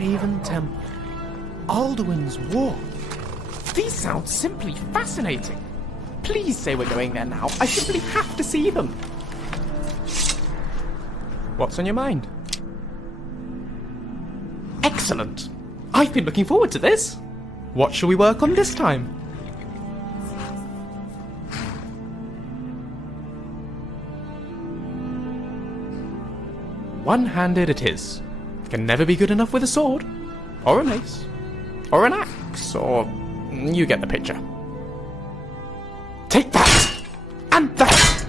Haven Temple. Alduin's War. These sound simply fascinating. Please say we're going there now. I simply have to see them. What's on your mind? Excellent. I've been looking forward to this. What shall we work on this time? One-handed it is. Can never be good enough with a sword, or a mace, or an axe, or... you get the picture. Take that! And that!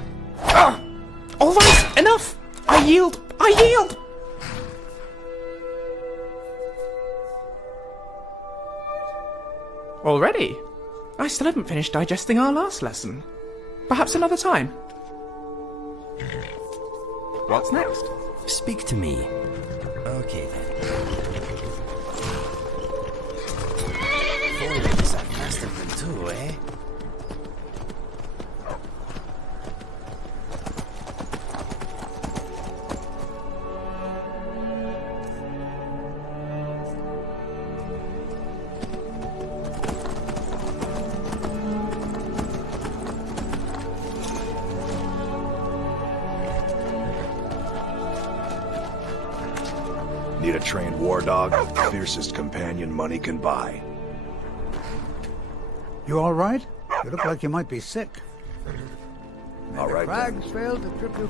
All right, enough! I yield! I yield! Already? I still haven't finished digesting our last lesson. Perhaps another time. What's next? Speak to me. Okay then. Foreigners are faster than two, eh? Need a trained war dog? Fiercest companion money can buy. You all right? You look like you might be sick. All right, then. Crags failed to trip you.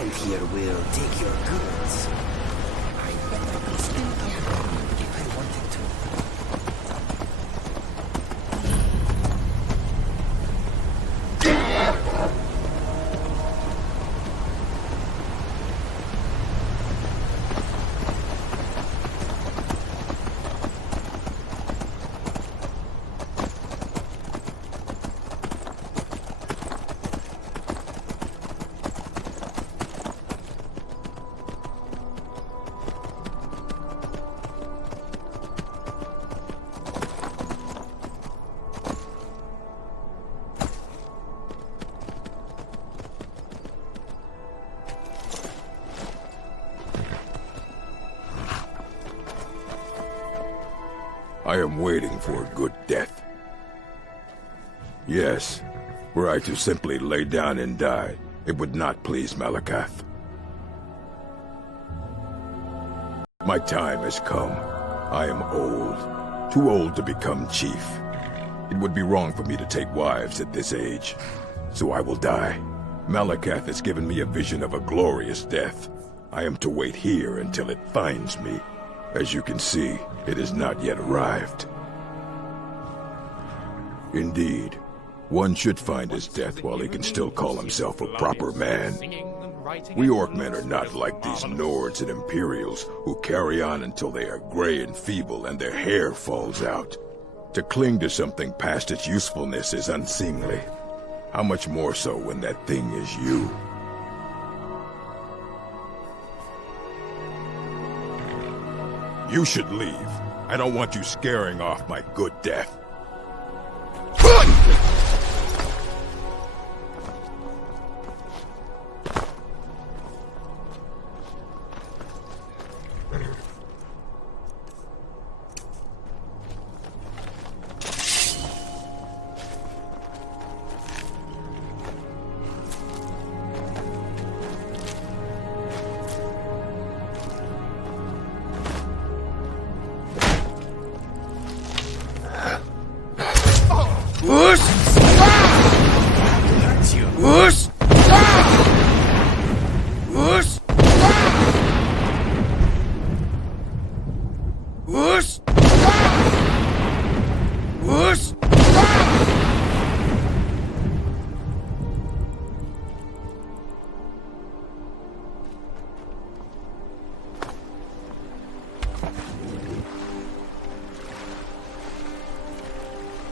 And here we'll take your goods. I bet I could steal them from you if I wanted to. I am waiting for a good death. Yes, were I to simply lay down and die, it would not please Malakath. My time has come. I am old, too old to become chief. It would be wrong for me to take wives at this age, so I will die. Malakath has given me a vision of a glorious death. I am to wait here until it finds me. As you can see, it has not yet arrived. Indeed, one should find his death while he can still call himself a proper man. We Orcmen are not like these Nords and Imperials who carry on until they are gray and feeble and their hair falls out. To cling to something past its usefulness is unseemly. How much more so when that thing is you? You should leave. I don't want you scaring off my good death.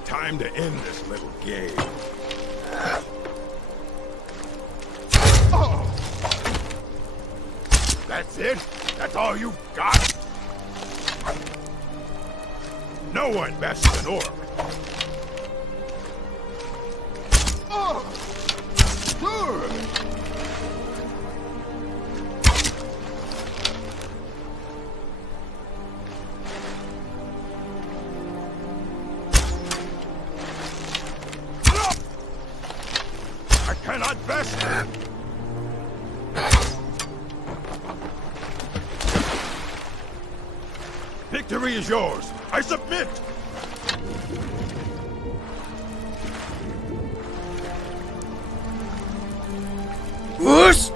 Time to end this little game. Oh. That's it? That's all you've got? No one bests an orc. Oh. I cannot best. Victory is yours. I submit. Whoosh!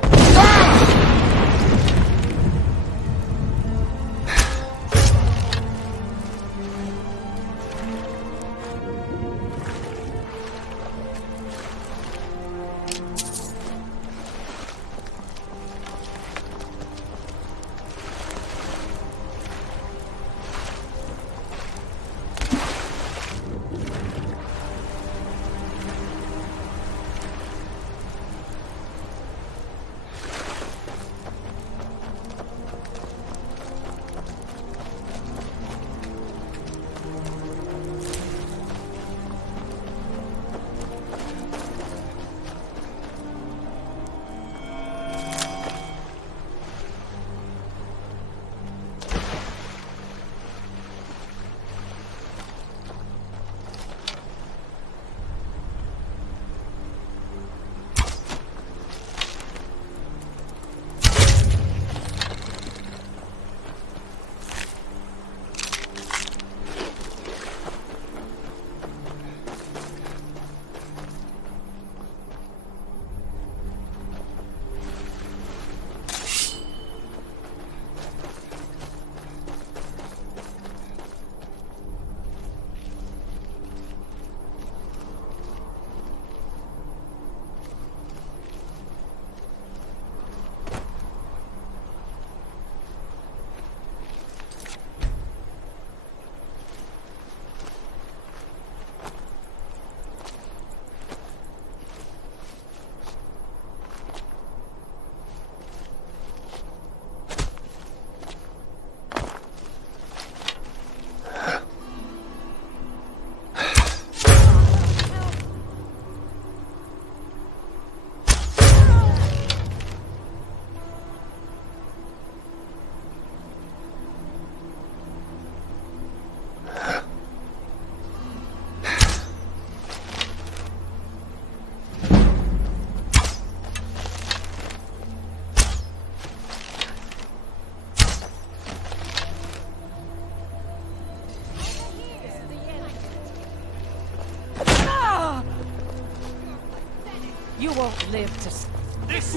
You won't live to...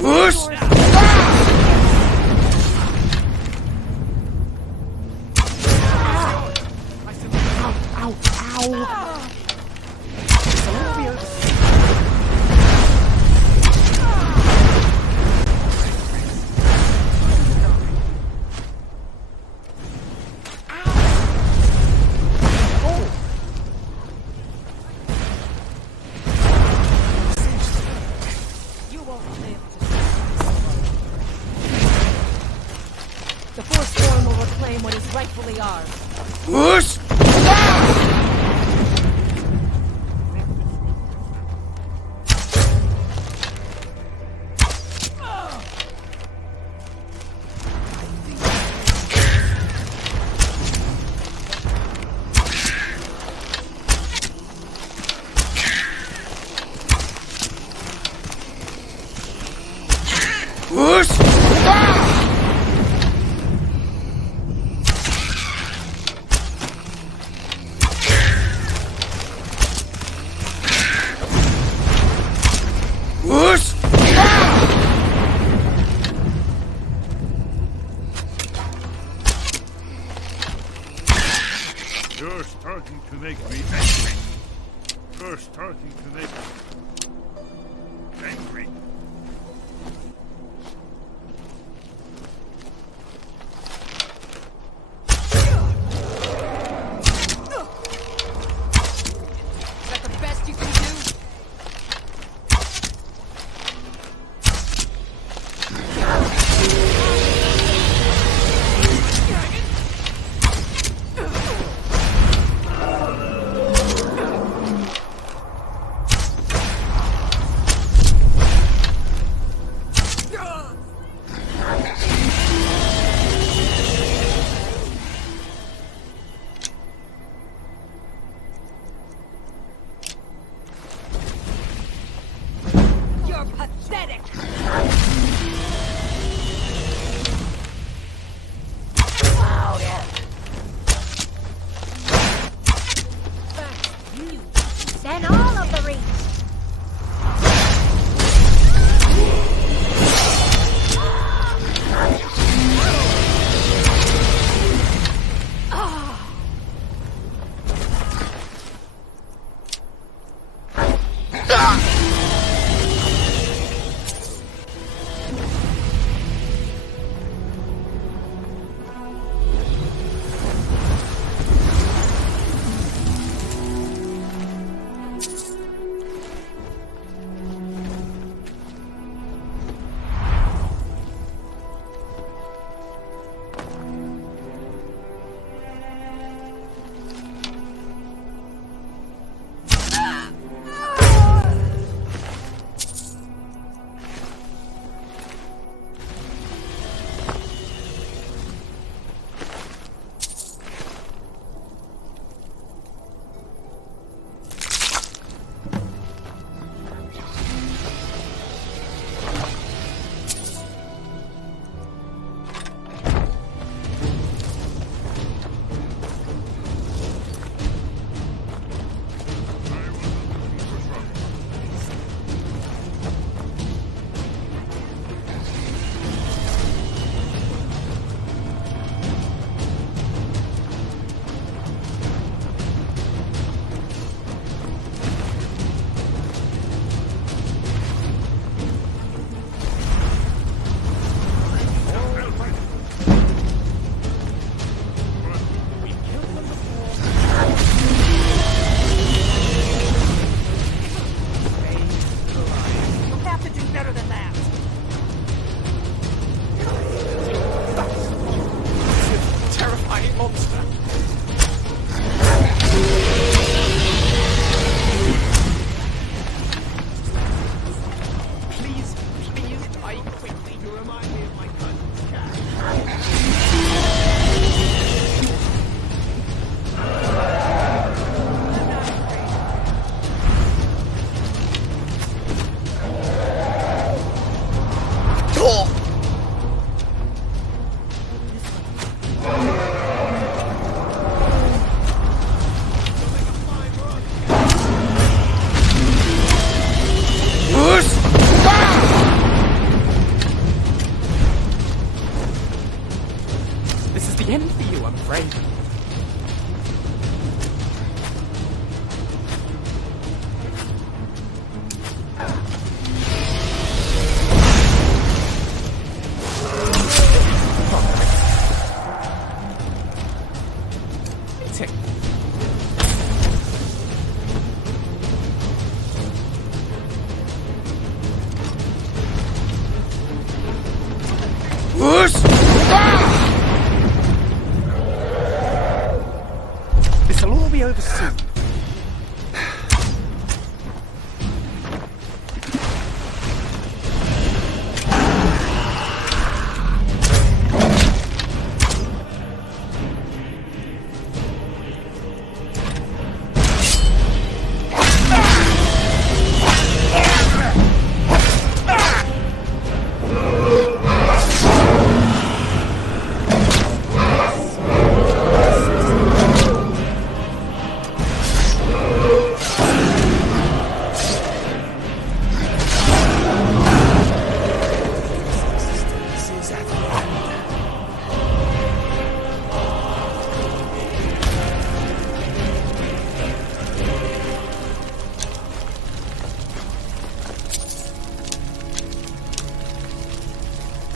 Whoosh! The Forsworn will reclaim what is rightfully ours. Whoosh! Whoosh! Whoosh! You're starting to make me angry. You're starting to make me angry. Is that the best you can do? You're pathetic! Then all of the reach.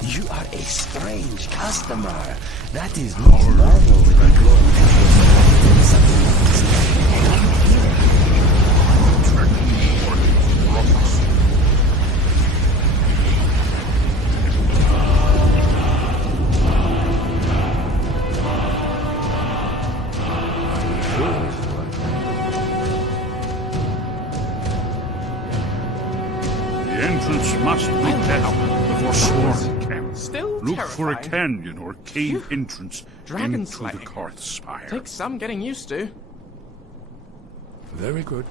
You are a strange customer. That is not normal with a gold temple. Something The entrance must be tested before Forsworn camp. Still Look for a terrifying. canyon or cave entrance Dragon into the slaying. Karth Spire. Takes some getting used to. Very good.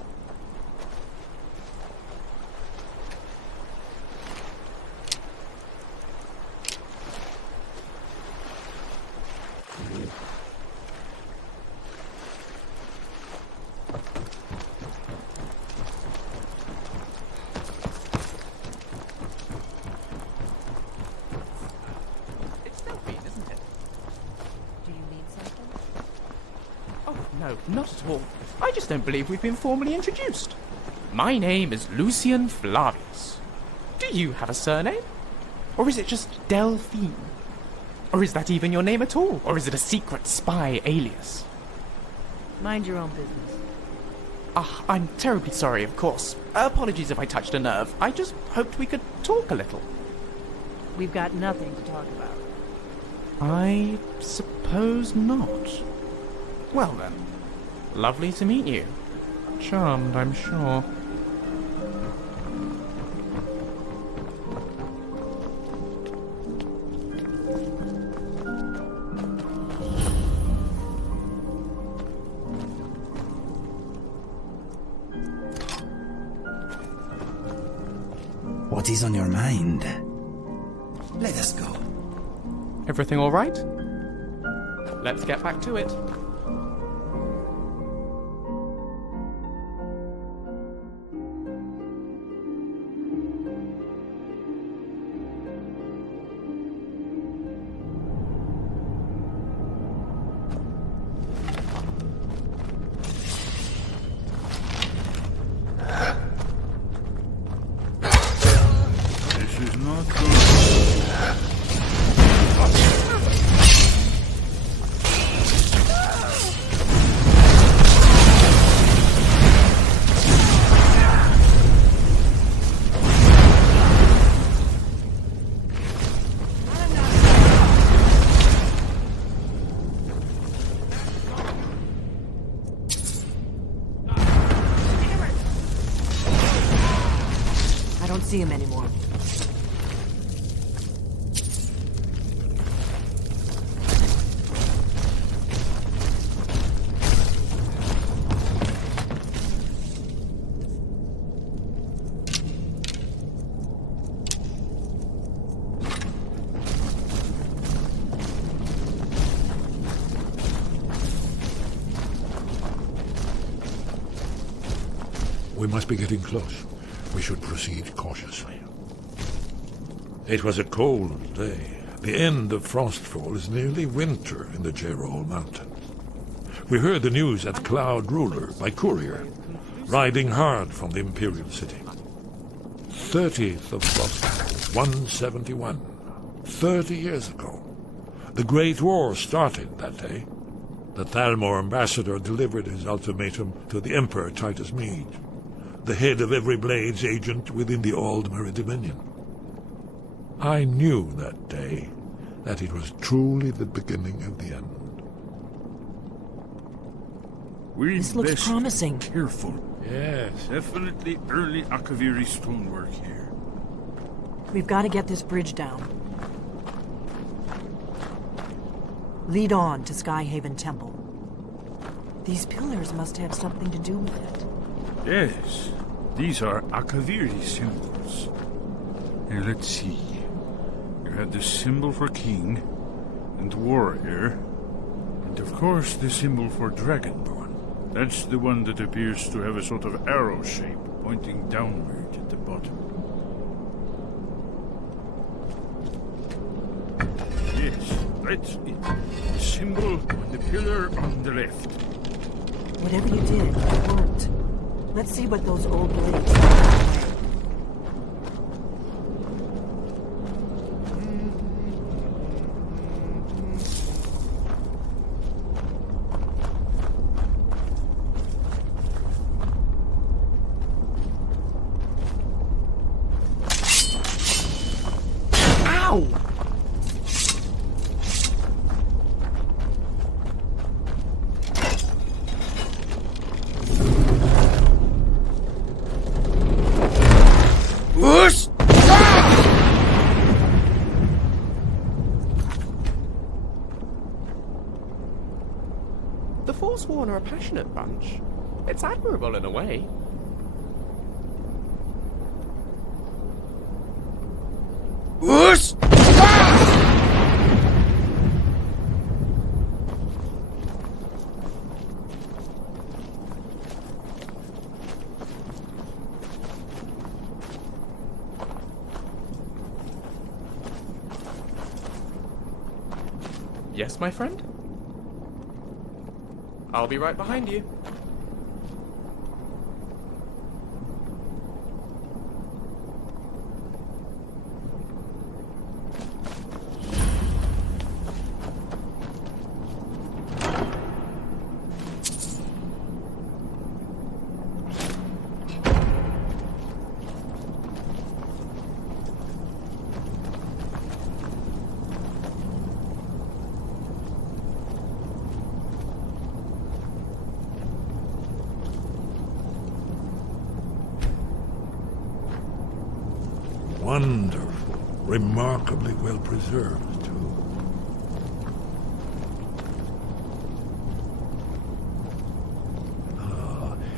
It's Delphine, isn't it? Do you need something? Oh, no, not at all. I just don't believe we've been formally introduced. My name is Lucian Flavius. Do you have a surname? Or is it just Delphine? Or is that even your name at all? Or is it a secret spy alias? Mind your own business. Ah, I'm terribly sorry, of course. Apologies if I touched a nerve. I just hoped we could talk a little. We've got nothing to talk about. I suppose not. Well then, lovely to meet you. Charmed, I'm sure. What is on your mind? Let us go. Everything all right? Let's get back to it. This is not good. I don't see him anymore. We must be getting close. We should proceed cautiously. It was a cold day. The end of frostfall is nearly winter in the Jerol Mountain. We heard the news at Cloud Ruler by courier, riding hard from the Imperial City. 30th of Frostfall, 171. 30 years ago. The Great War started that day. The Thalmor ambassador delivered his ultimatum to the Emperor Titus Mede, the head of every Blades agent within the Aldmeri Dominion. I knew that day that it was truly the beginning of the end. We'd This looks best promising. be careful. Yes. Definitely early Akaviri stonework here. We've got to get this bridge down. Lead on to Skyhaven Temple. These pillars must have something to do with it. Yes, these are Akaviri symbols. Here, let's see. You have the symbol for king and warrior, and of course the symbol for dragonborn. That's the one that appears to have a sort of arrow shape pointing downward at the bottom. Yes, that's it. The symbol on the pillar on the left. Whatever you did, it worked. Let's see what those old blades are. Ow! Whoosh! The Forsworn are a passionate bunch. It's admirable in a way. Whoosh! Yes, my friend? I'll be right behind you. Wonderful. Remarkably well preserved, too.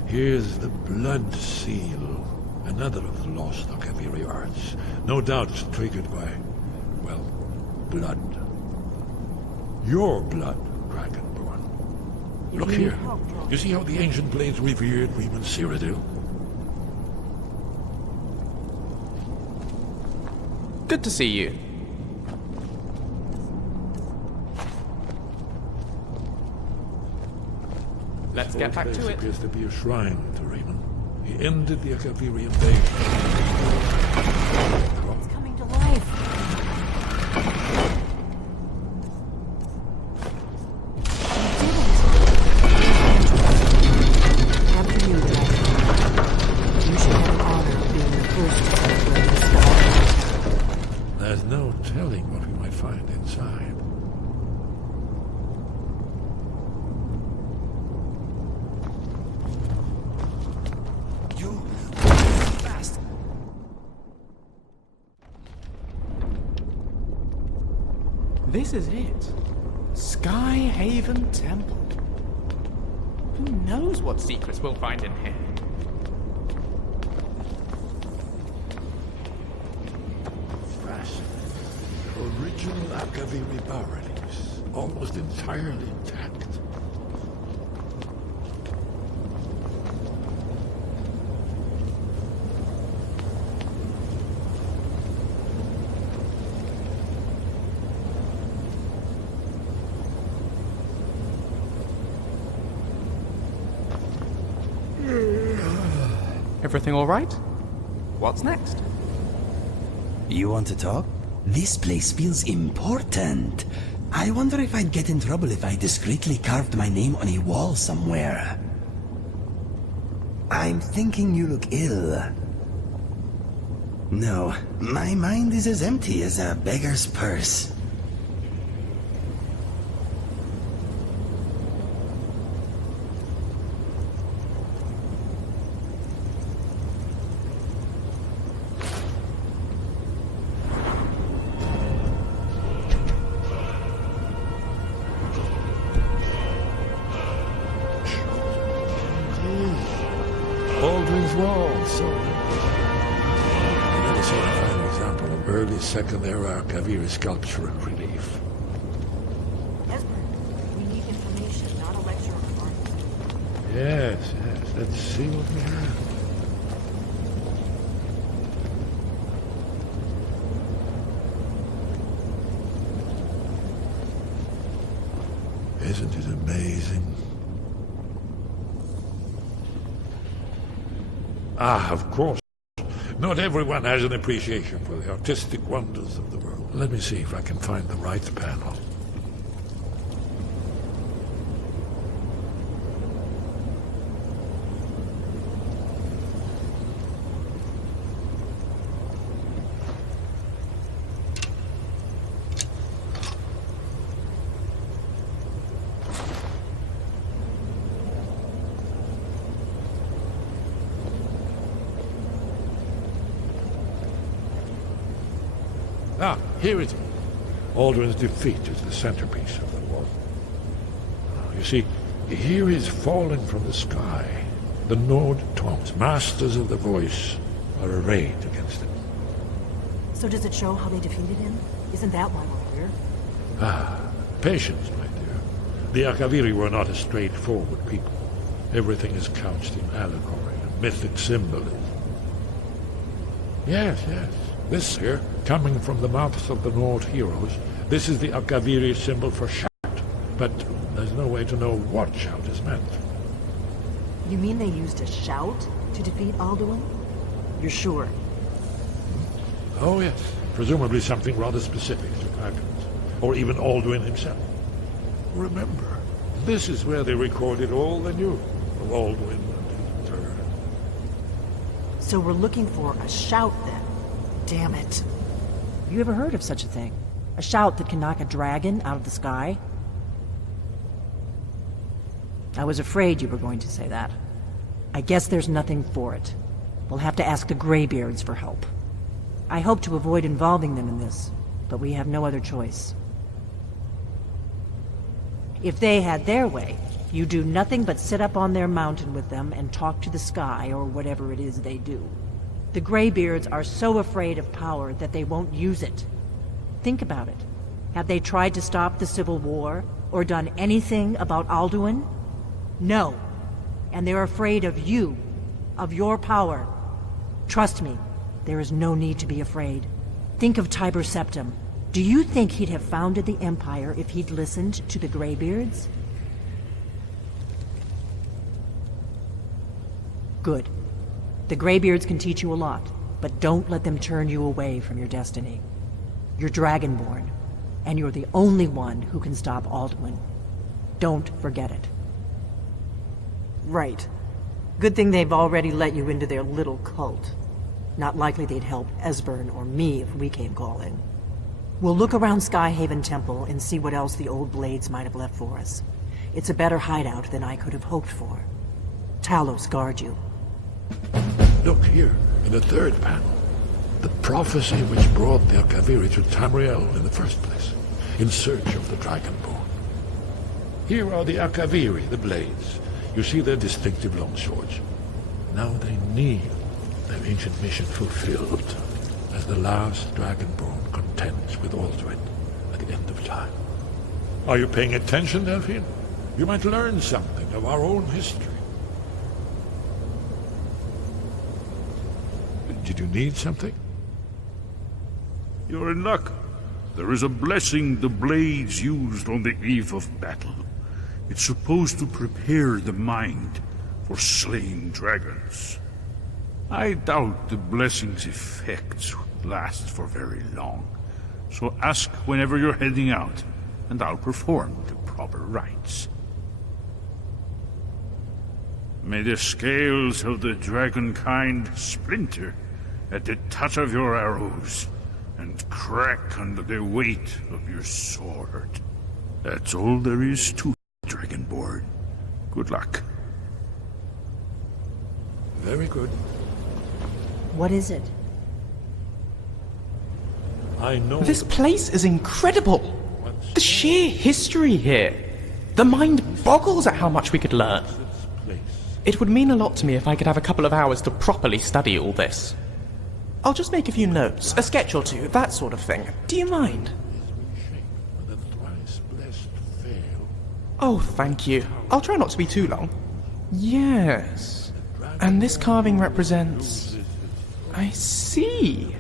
Here's the blood seal. Another of the lost Akaviri arts. No doubt triggered by, well, blood. Your blood, Dragonborn. Look here. You see how the ancient blades revered Reman Cyrodiil? Good to see you. Let's get back to it. Appears to be a shrine to Raymond. He ended the Akaviri invasion. It's coming to life. After you, Dragon. You should have the honor of being the first to celebrate the sky. There's no telling what we might find inside. You fast. This is it. Sky Haven Temple. Who knows what secrets we'll find in here? Original Akaviri bas-reliefs, almost entirely intact. Everything all right? What's next? You want to talk? This place feels important. I wonder if I'd get in trouble if I discreetly carved my name on a wall somewhere. I'm thinking you look ill. No, my mind is as empty as a beggar's purse. Aldrin's Wall, so... You never saw a fine example of early Second-era Akaviri sculpture and relief. Esbern, we need information, not a lecture on art. Yes, yes. Let's see what we have. Isn't it amazing? Ah, of course. Not everyone has an appreciation for the artistic wonders of the world. Let me see if I can find the right panel. Ah, here it is. Alduin's defeat is the centerpiece of the wall. You see, here is falling from the sky. The Nord Taunts, masters of the voice, are arrayed against him. So does it show how they defeated him? Isn't that why we're here? Ah, patience, my dear. The Akaviri were not a straightforward people. Everything is couched in allegory and mythic symbolism. Yes, yes. This here, coming from the mouths of the Nord heroes, this is the Akaviri symbol for shout. But there's no way to know what shout is meant. You mean they used a shout to defeat Alduin? You're sure? Oh, yes. Presumably something rather specific to dragons, or even Alduin himself. Remember, this is where they recorded all they knew of Alduin and his return. So we're looking for a shout then. Damn it. You ever heard of such a thing? A shout that can knock a dragon out of the sky? I was afraid you were going to say that. I guess there's nothing for it. We'll have to ask the Greybeards for help. I hope to avoid involving them in this, but we have no other choice. If they had their way, you do nothing but sit up on their mountain with them and talk to the sky or whatever it is they do. The Greybeards are so afraid of power that they won't use it. Think about it. Have they tried to stop the Civil War or done anything about Alduin? No. And they're afraid of you, of your power. Trust me, there is no need to be afraid. Think of Tiber Septim. Do you think he'd have founded the Empire if he'd listened to the Greybeards? Good. The Greybeards can teach you a lot, but don't let them turn you away from your destiny. You're Dragonborn, and you're the only one who can stop Alduin. Don't forget it. Right. Good thing they've already let you into their little cult. Not likely they'd help Esbern or me if we came calling. We'll look around Skyhaven Temple and see what else the old blades might have left for us. It's a better hideout than I could have hoped for. Talos guard you. Look here, in the third panel. The prophecy which brought the Akaviri to Tamriel in the first place, in search of the Dragonborn. Here are the Akaviri, the blades. You see their distinctive long swords. Now they kneel, their ancient mission fulfilled, as the last Dragonborn contends with Alduin at the end of time. Are you paying attention, Delphine? You might learn something of our own history. Did you need something? You're in luck. There is a blessing the blades used on the eve of battle. It's supposed to prepare the mind for slaying dragons. I doubt the blessing's effects last for very long. So ask whenever you're heading out, and I'll perform the proper rites. May the scales of the dragonkind splinter at the touch of your arrows, and crack under the weight of your sword. That's all there is to it, Dragonborn. Good luck. Very good. What is it? I know... This place is incredible! The sheer history here. The mind boggles at how much we could learn. It would mean a lot to me if I could have a couple of hours to properly study all this. I'll just make a few notes, a sketch or two, that sort of thing. Do you mind? Oh, thank you. I'll try not to be too long. Yes. And this carving represents... I see.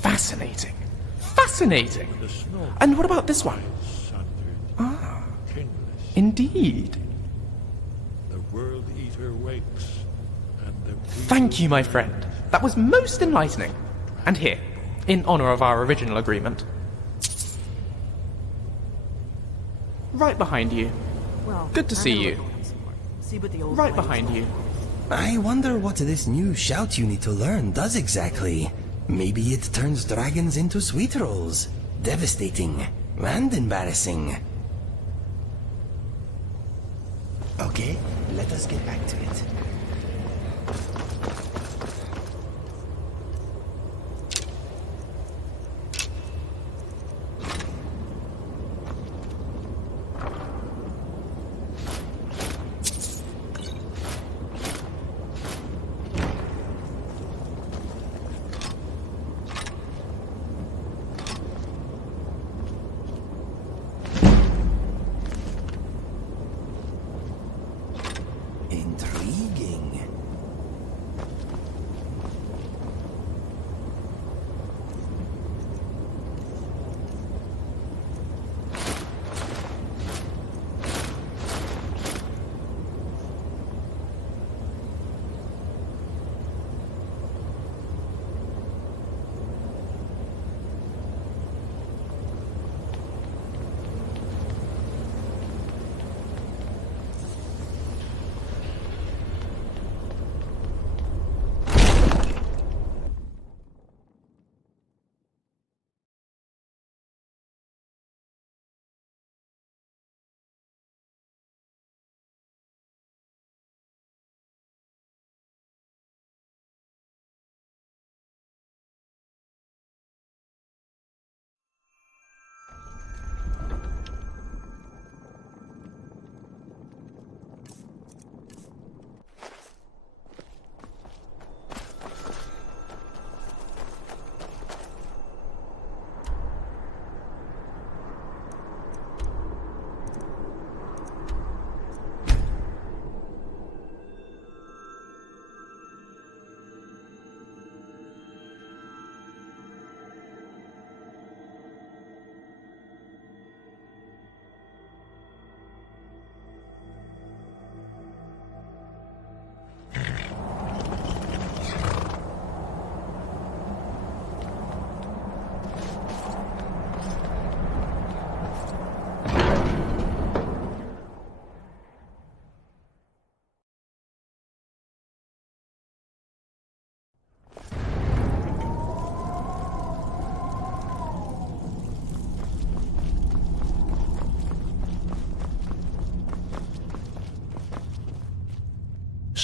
Fascinating. Fascinating. And what about this one? Ah, indeed. The World Eater wakes, and the... Thank you, my friend. That was most enlightening. And here, in honor of our original agreement. Right behind you. Well, Good to see you. See what the old Right blades behind are. you. I wonder what this new shout you need to learn does exactly. Maybe it turns dragons into sweet rolls. Devastating and embarrassing. Okay, let us get back to it.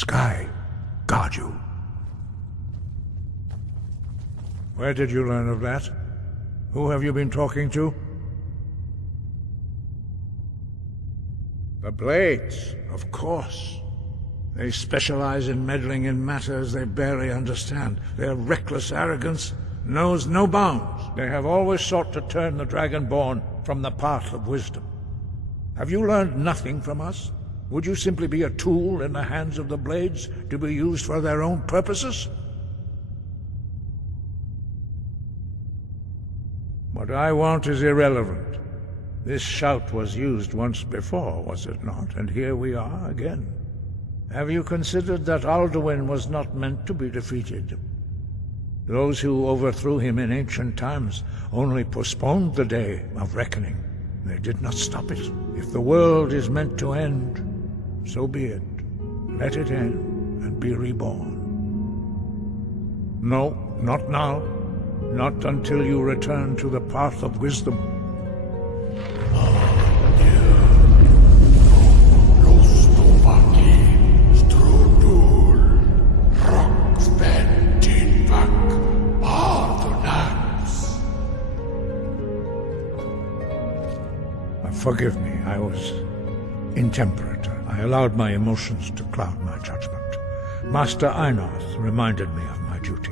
sky guard you. Where did you learn of that? Who have you been talking to? The Blades, of course. They specialize in meddling in matters they barely understand. Their reckless arrogance knows no bounds. They have always sought to turn the Dragonborn from the path of wisdom. Have you learned nothing from us? Would you simply be a tool in the hands of the Blades to be used for their own purposes? What I want is irrelevant. This shout was used once before, was it not? And here we are again. Have you considered that Alduin was not meant to be defeated? Those who overthrew him in ancient times only postponed the day of reckoning. They did not stop it. If the world is meant to end, so be it. Let it end and be reborn. No, not now. Not until you return to the path of wisdom. Forgive me, I was intemperate. I allowed my emotions to cloud my judgment. Master Einarth reminded me of my duty.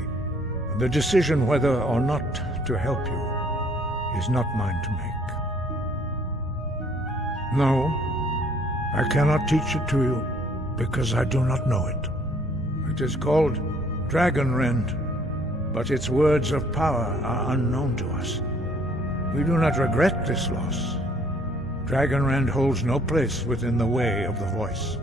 The decision whether or not to help you is not mine to make. No, I cannot teach it to you, because I do not know it. It is called Dragonrend, but its words of power are unknown to us. We do not regret this loss. Dragonrend holds no place within the way of the voice.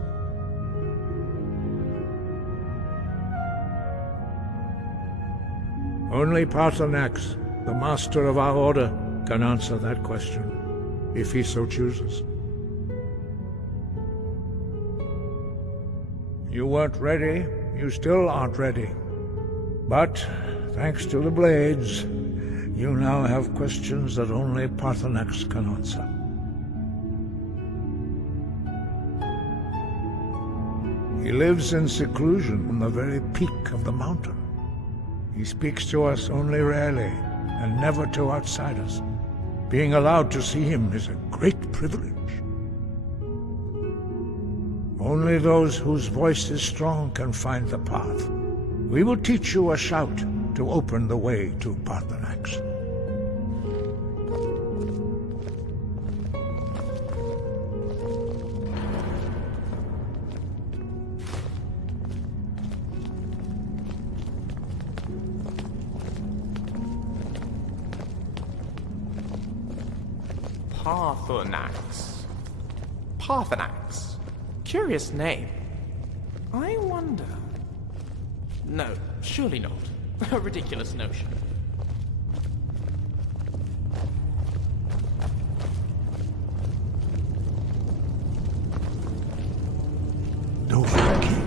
Only Paarthurnax, the master of our order, can answer that question, if he so chooses. You weren't ready, you still aren't ready. But, thanks to the Blades, you now have questions that only Paarthurnax can answer. He lives in seclusion on the very peak of the mountain. He speaks to us only rarely, and never to outsiders. Being allowed to see him is a great privilege. Only those whose voice is strong can find the path. We will teach you a shout to open the way to Paarthurnax. Paarthurnax. Paarthurnax. Curious name. I wonder... No, surely not. A ridiculous notion. Dothraki.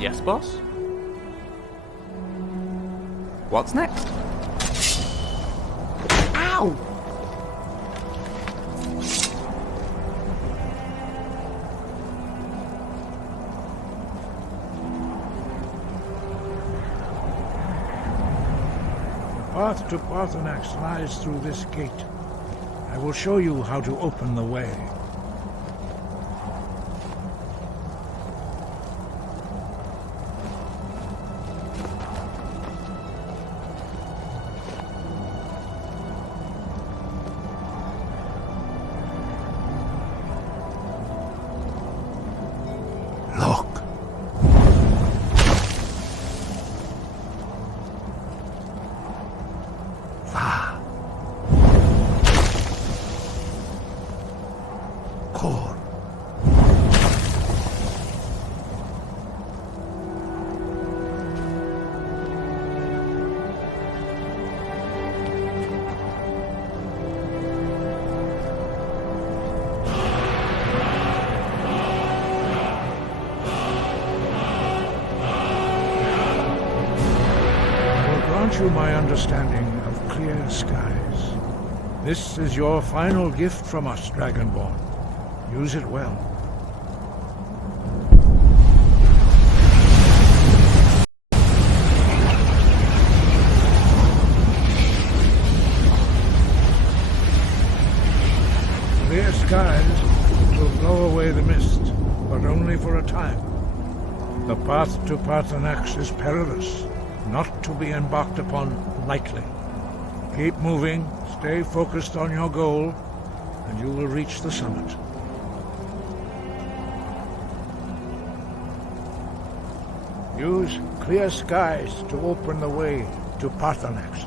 Yes, boss? What's next? Ow! The path to Paarthurnax lies through this gate. I will show you how to open the way. Look. core. You my understanding of clear skies. This is your final gift from us, Dragonborn. Use it well. Clear skies will blow away the mist, but only for a time. The path to Paarthurnax is perilous, not to be embarked upon lightly. Keep moving, stay focused on your goal, and you will reach the summit. Use clear skies to open the way to Paarthurnax.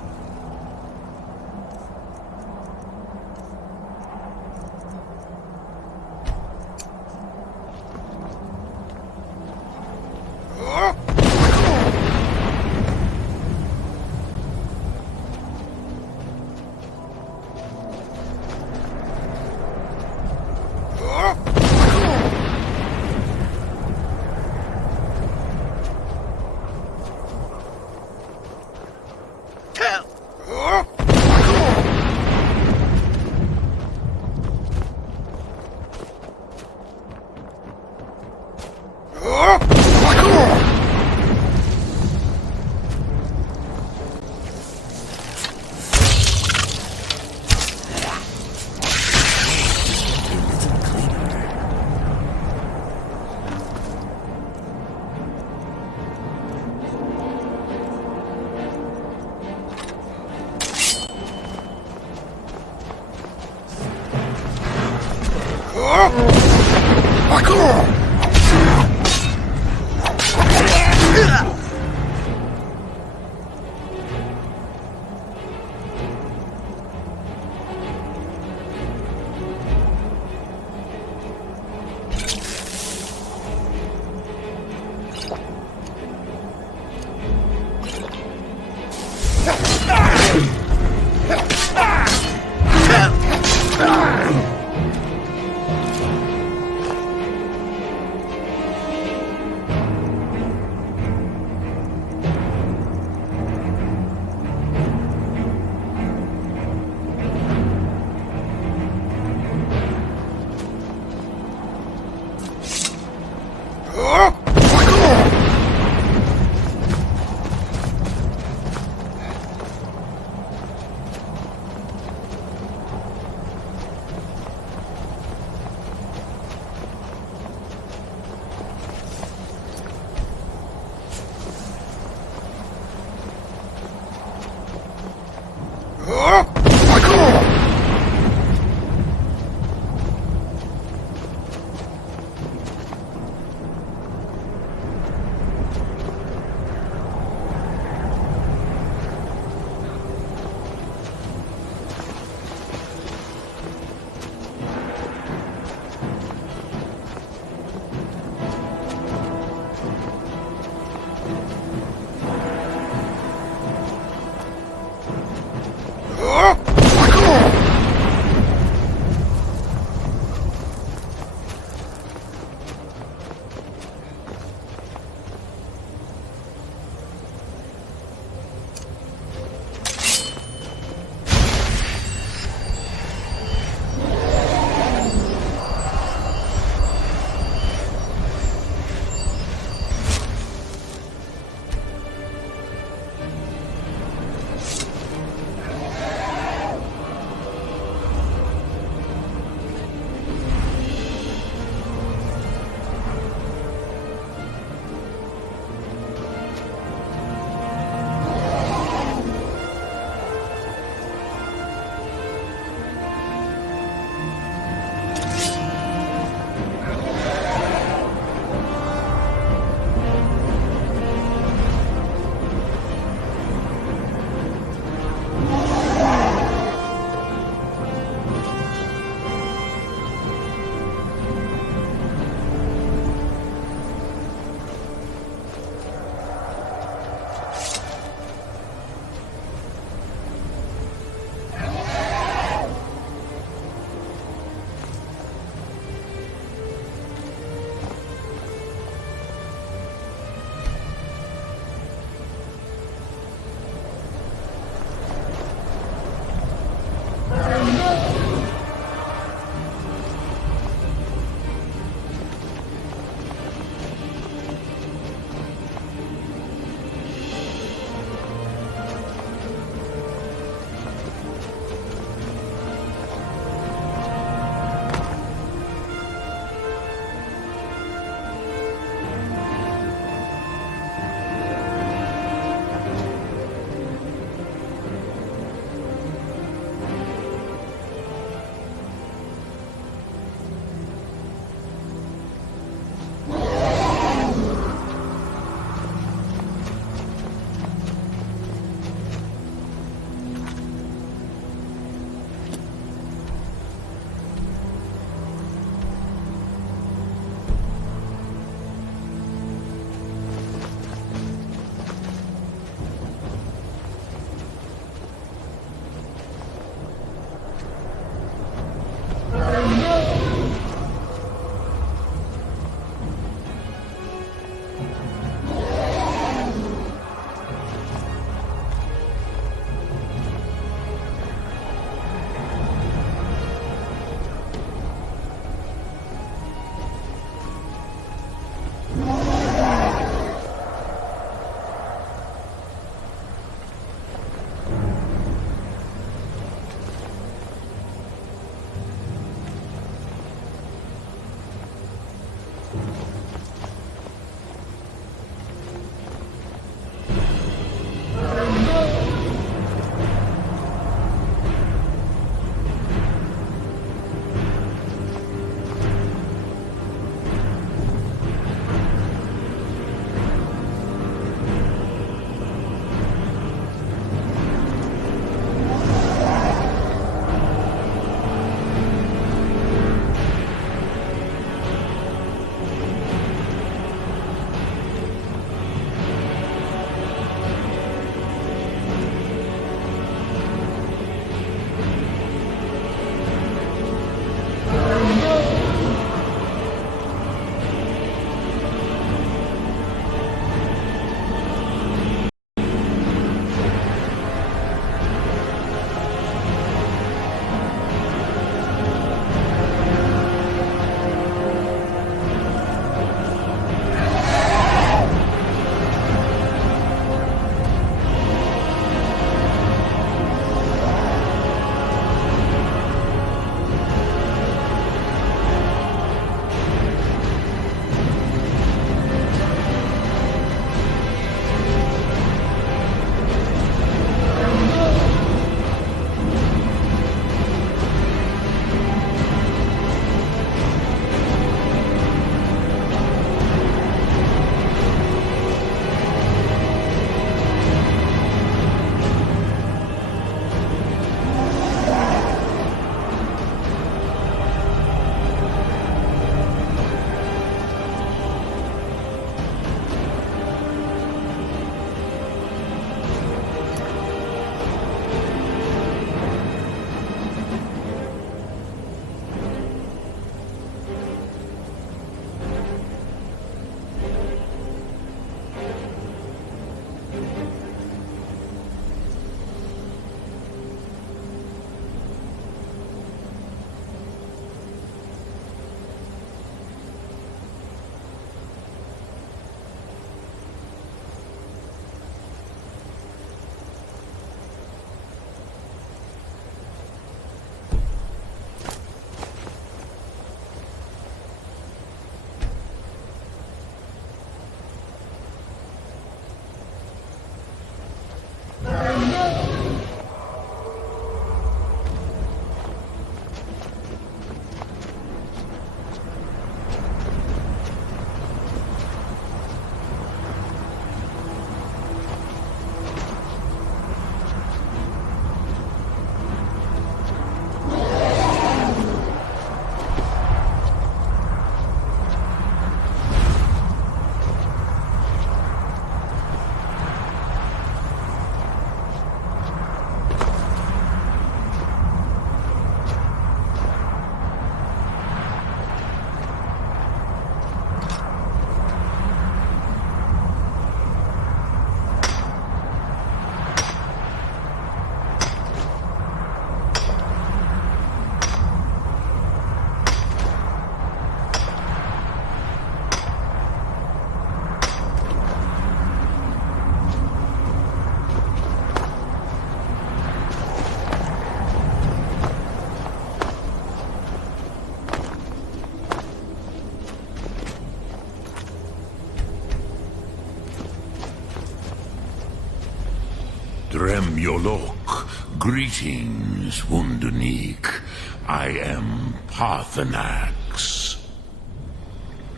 Yolok. Greetings, Wunderneek. I am Parthenax.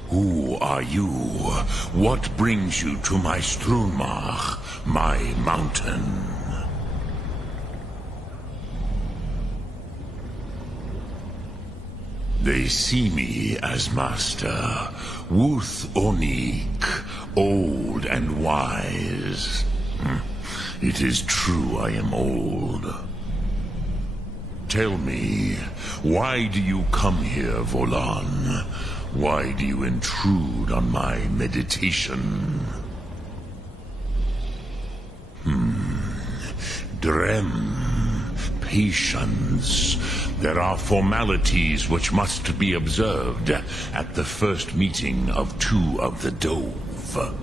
Who are you? What brings you to my Strunmach, my mountain? They see me as master, Wuth Onik, old and wise. It is true I am old. Tell me, why do you come here, Volan? Why do you intrude on my meditation? Drem. Patience. There are formalities which must be observed at the first meeting of two of the Dove.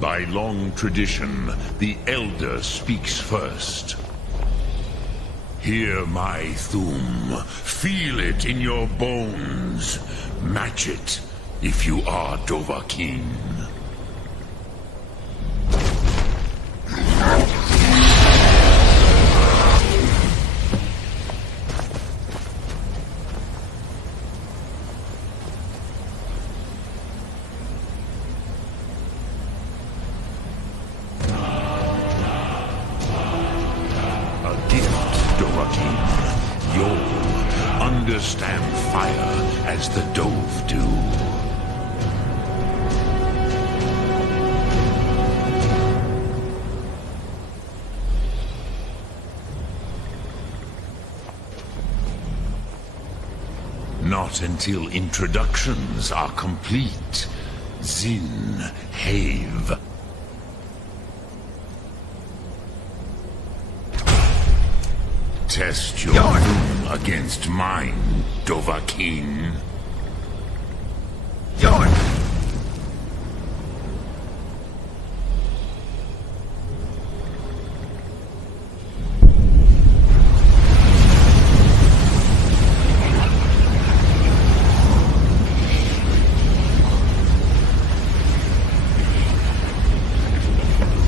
By long tradition, the Elder speaks first. Hear my Thum. Feel it in your bones. Match it if you are Dovahkiin. Understand fire as the Dove do. Not until introductions are complete. Zin, Have. Test your doom against mine, Dovahkiin.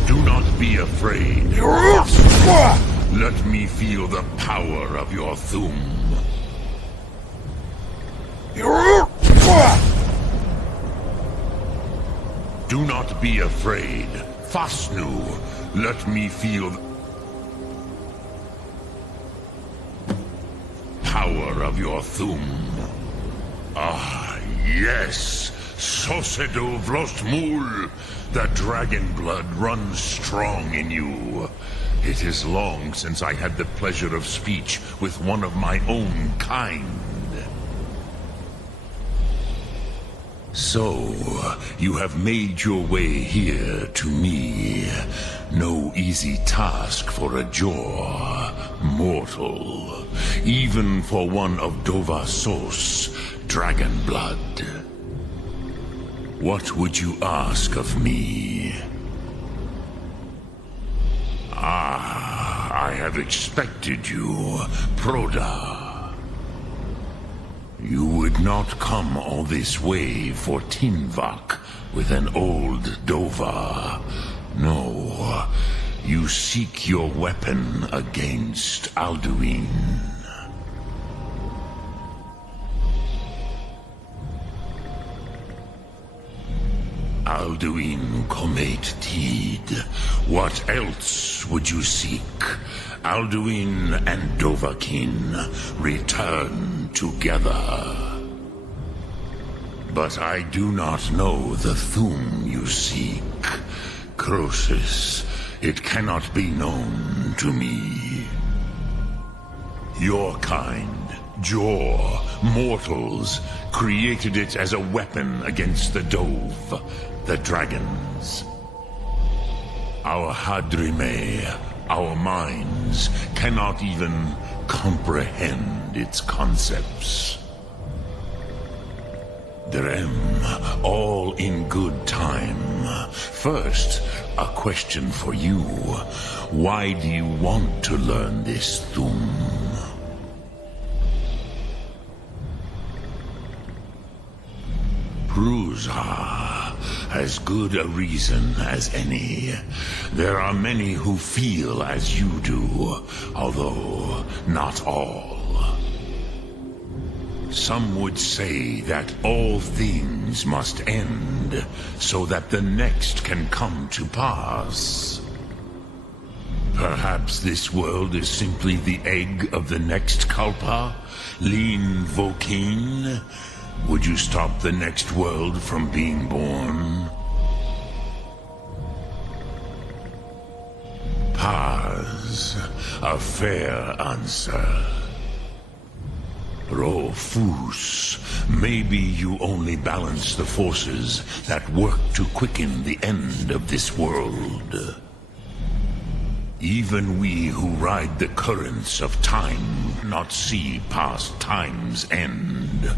Do not be afraid. Let me feel the power of your Thum. Do not be afraid. Fasnu, let me feel the power of your Thum. Ah, yes. Sosedo Vrostmul. The dragon blood runs strong in you. It is long since I had the pleasure of speech with one of my own kind. So, you have made your way here to me. No easy task for a Jor, mortal. Even for one of Dovasos, dragon blood. What would you ask of me? I have expected you, Proda. You would not come all this way for Tinvak with an old Dova. No, you seek your weapon against Alduin. Alduin Comate Teed. What else would you seek? Alduin and Dovahkiin return together. But I do not know the Thum you seek. Croesus, it cannot be known to me. Your kind, Jor, mortals, created it as a weapon against the Dove, the dragons. Our Hadrime, our minds, cannot even comprehend its concepts. Drem, all in good time. First, a question for you. Why do you want to learn this Thum? Prusa, As good a reason as any. There are many who feel as you do, although not all. Some would say that all things must end, so that the next can come to pass. Perhaps this world is simply the egg of the next Kalpa? Lean Vokeen? Would you stop the next world from being born? Paz, a fair answer. Rofus, maybe you only balance the forces that work to quicken the end of this world. Even we who ride the currents of time not see past time's end.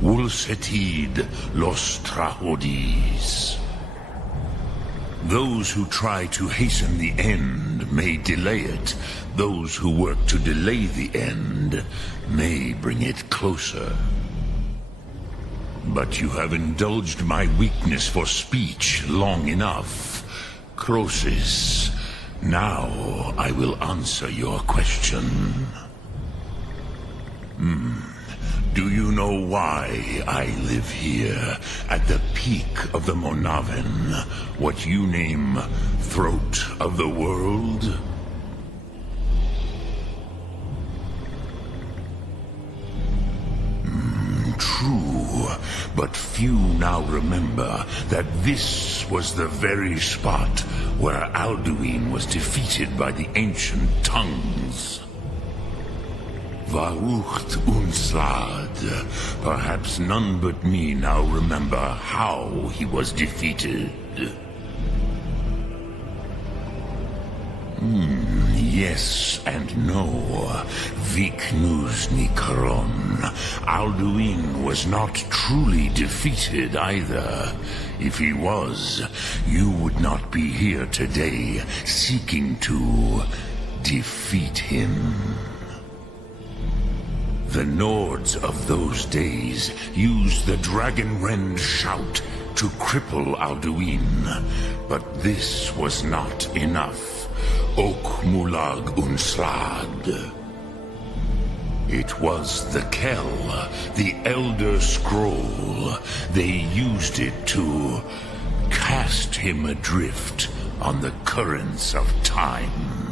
Wulsetid los trahodis. Those who try to hasten the end may delay it. Those who work to delay the end may bring it closer. But you have indulged my weakness for speech long enough. Croesus, now I will answer your question. Do you know why I live here, at the peak of the Monaven, what you name Throat of the World? True, but few now remember that this was the very spot where Alduin was defeated by the ancient tongues. Varucht Unslad. Perhaps none but me now remember how he was defeated. Yes and no. Viknus Nikron. Alduin was not truly defeated either. If he was, you would not be here today seeking to defeat him. The Nords of those days used the Dragonrend shout to cripple Alduin, but this was not enough. Ok Mulag Unslad. It was the Kell, the Elder Scroll. They used it to cast him adrift on the currents of time.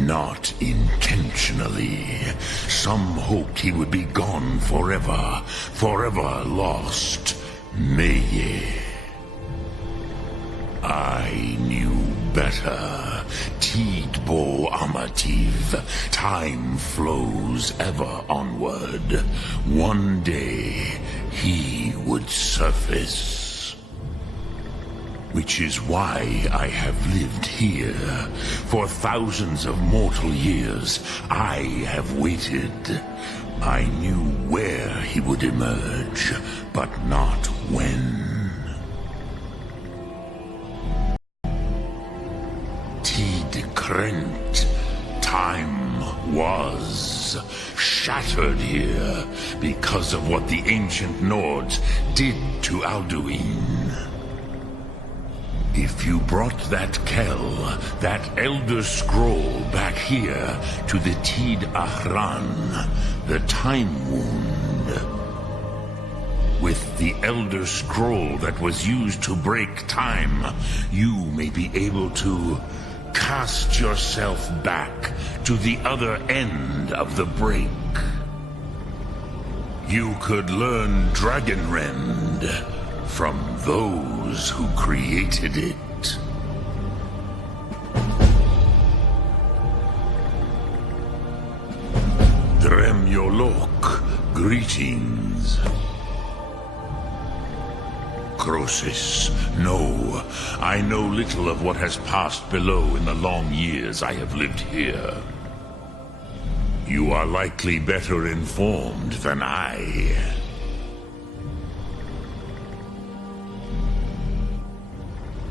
Not intentionally. Some hoped he would be gone forever, forever lost. Meye. I knew better. Tidbo Amativ. Time flows ever onward. One day, he would surface. Which is why I have lived here. For thousands of mortal years, I have waited. I knew where he would emerge, but not when. Tidkrent. Time was shattered here because of what the ancient Nords did to Alduin. If you brought that Kell, that Elder Scroll back here to the Tid Ahran, the Time Wound, with the Elder Scroll that was used to break time, you may be able to cast yourself back to the other end of the break. You could learn Dragonrend from those who created it. Dremyolok, greetings. Croesus, no, I know little of what has passed below in the long years I have lived here. You are likely better informed than I.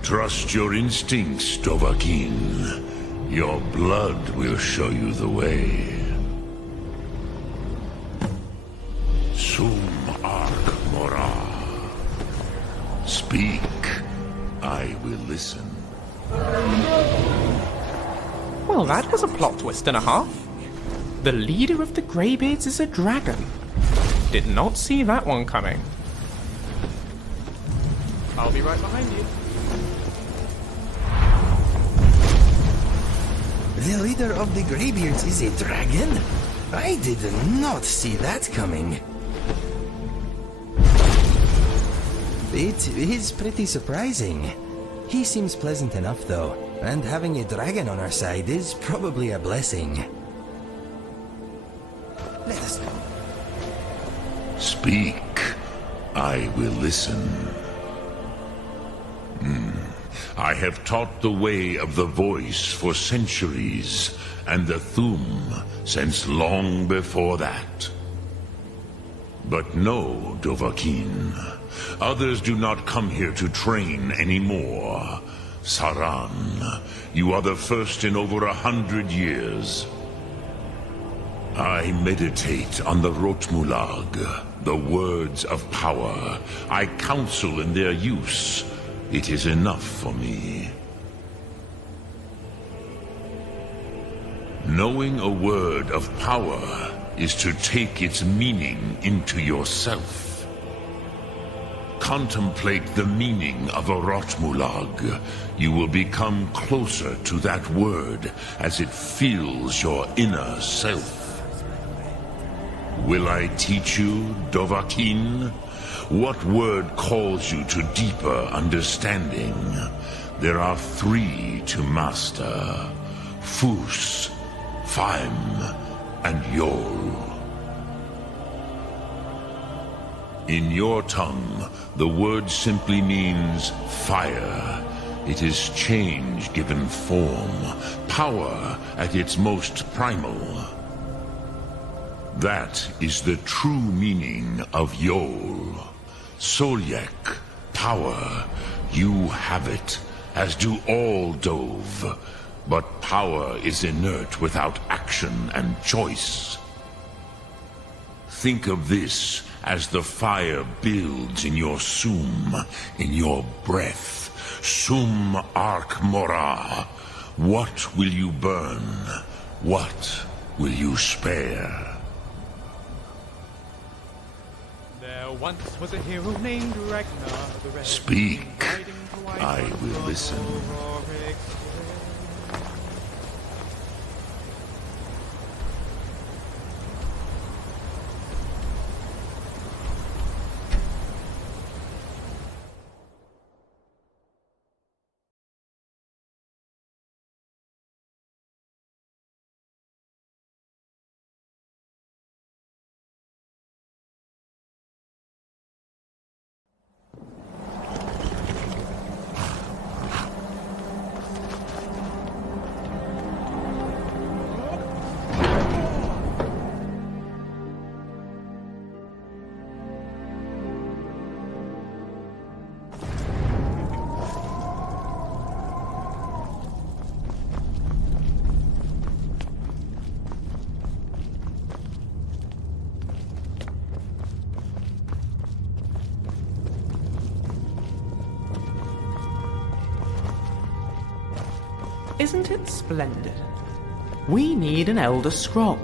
Trust your instincts, Dovahkiin. Your blood will show you the way. Sum Ark Mora. Speak. I will listen. Well, that was a plot twist and a half. The leader of the Greybeards is a dragon. Did not see that one coming. I'll be right behind you. The leader of the Greybeards is a dragon? I did not see that coming. It is pretty surprising. He seems pleasant enough, though, and having a dragon on our side is probably a blessing. Let us... Speak. I will listen. I have taught the way of the voice for centuries, and the Thum since long before that. But no, Dovahkiin. Others do not come here to train anymore. Saran, you are the first in over 100 years. I meditate on the Rotmulag, the words of power. I counsel in their use. It is enough for me. Knowing a word of power is to take its meaning into yourself. Contemplate the meaning of a Rotmulag. You will become closer to that word as it fills your inner self. Will I teach you, Dovahkiin? What word calls you to deeper understanding? There are 3 to master: Fus, Faim, and Yol. In your tongue, the word simply means fire. It is change given form, power at its most primal. That is the true meaning of Yol. Solyek, power. You have it, as do all Dove. But power is inert without action and choice. Think of this as the fire builds in your Sum, in your breath. Sum Ark Mora. What will you burn? What will you spare? There once was a hero named Ragnar the Red. Speak. I will listen. Isn't it splendid? We need an Elder Scroll.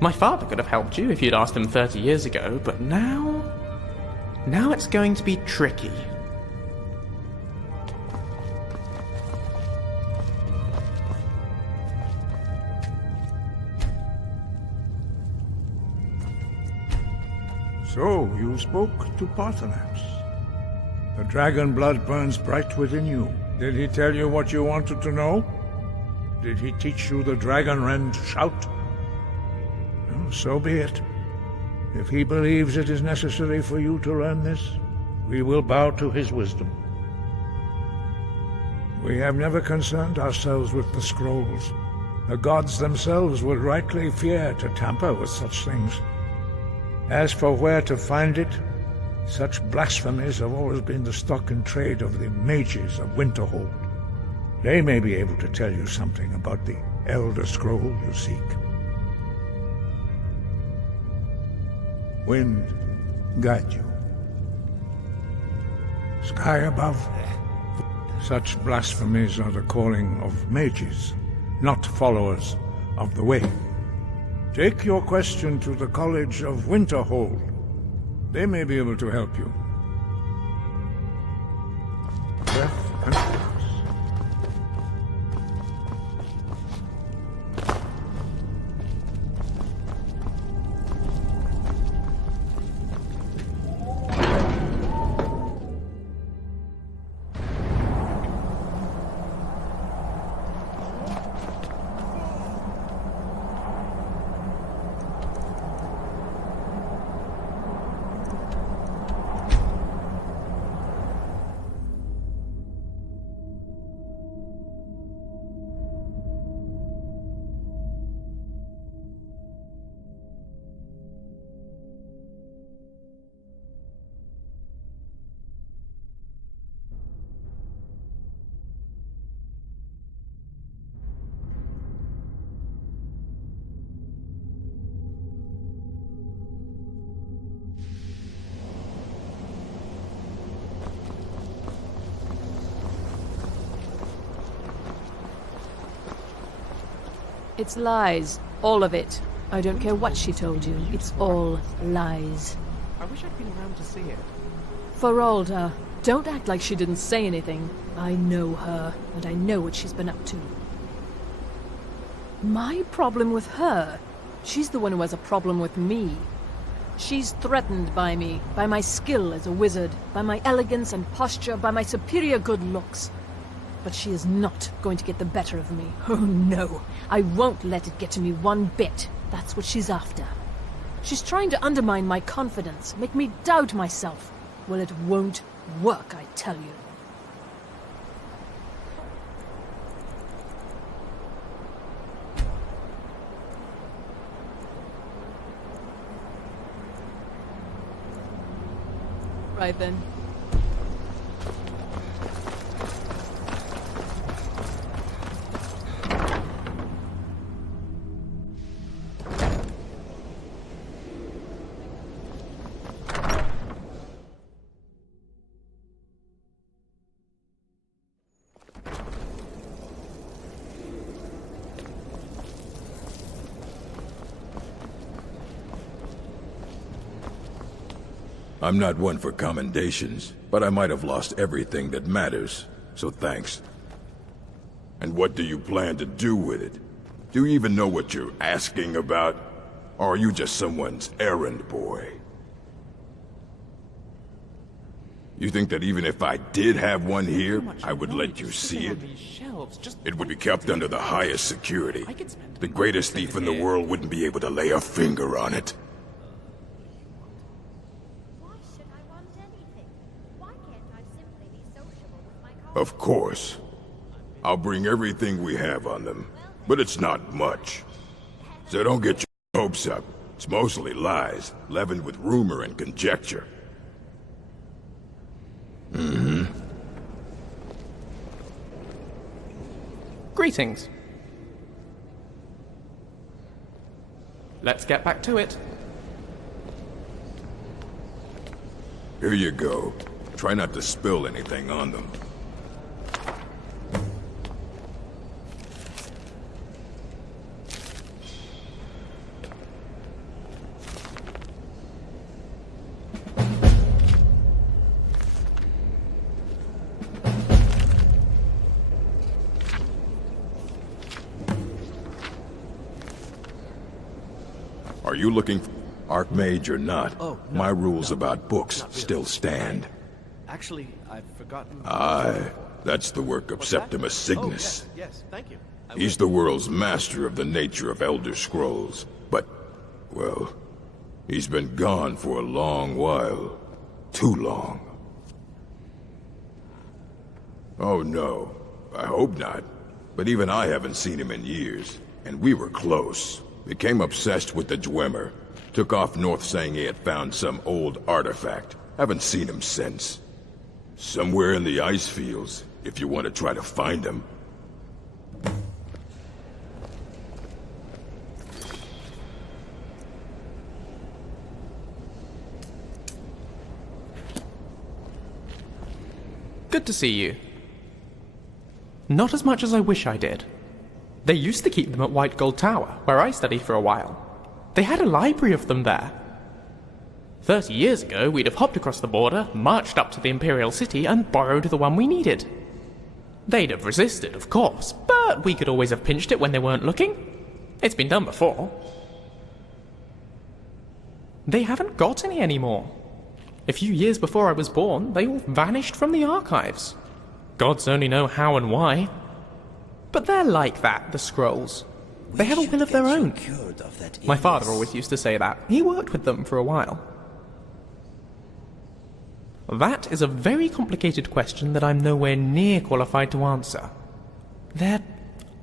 My father could have helped you if you'd asked him 30 years ago, but now it's going to be tricky. So, you spoke to Paarthurnax. The dragon blood burns bright within you. Did he tell you what you wanted to know? Did he teach you the dragon rend shout? Well, so be it. If he believes it is necessary for you to learn this, we will bow to his wisdom. We have never concerned ourselves with the scrolls. The gods themselves would rightly fear to tamper with such things. As for where to find it, such blasphemies have always been the stock and trade of the mages of Winterhold. They may be able to tell you something about the Elder Scroll you seek. wind guide you. Sky above. Such blasphemies are the calling of mages, not followers of the way. Take your question to the College of Winterhold. They may be able to help you. Breath and focus. It's lies. All of it. I don't care what she told you. It's all lies. I wish I'd been around to see it. Feralda, don't act like she didn't say anything. I know her, and I know what she's been up to. My problem with her? She's the one who has a problem with me. She's threatened by me, by my skill as a wizard, by my elegance and posture, by my superior good looks. But she is not going to get the better of me. Oh no, I won't let it get to me one bit. That's what she's after. She's trying to undermine my confidence, make me doubt myself. Well, it won't work, I tell you. Right then. I'm not one for commendations, but I might have lost everything that matters, so thanks. And what do you plan to do with it? Do you even know what you're asking about? Or are you just someone's errand boy? You think that even if I did have one here, I would let you see it? It would be kept under the highest security. The greatest thief in the world wouldn't be able to lay a finger on it. Of course. I'll bring everything we have on them, but it's not much. So don't get your hopes up. It's mostly lies, leavened with rumor and conjecture. Greetings. Let's get back to it. Here you go. Try not to spill anything on them. Are you looking for Archmage or not? Oh, no, my rules no, about books not really. still stand. Actually, I've forgotten... Aye, that's the work of Septimus Signus. Oh, yes, thank you. He's the world's master of the nature of Elder Scrolls. But, well, he's been gone for a long while. Too long. Oh no, I hope not. But even I haven't seen him in years. And we were close. Became obsessed with the Dwemer. Took off north saying he had found some old artifact. Haven't seen him since. Somewhere in the ice fields, if you want to try to find him. Good to see you. Not as much as I wish I did. They used to keep them at White Gold Tower, where I studied for a while. They had a library of them there. 30 years ago, we'd have hopped across the border, marched up to the Imperial City, and borrowed the one we needed. They'd have resisted, of course, but we could always have pinched it when they weren't looking. It's been done before. They haven't got any anymore. A few years before I was born, they all vanished from the archives. Gods only know how and why. But they're like that, the Scrolls. They have a will of their own. My father always used to say that. He worked with them for a while. That is a very complicated question that I'm nowhere near qualified to answer. They're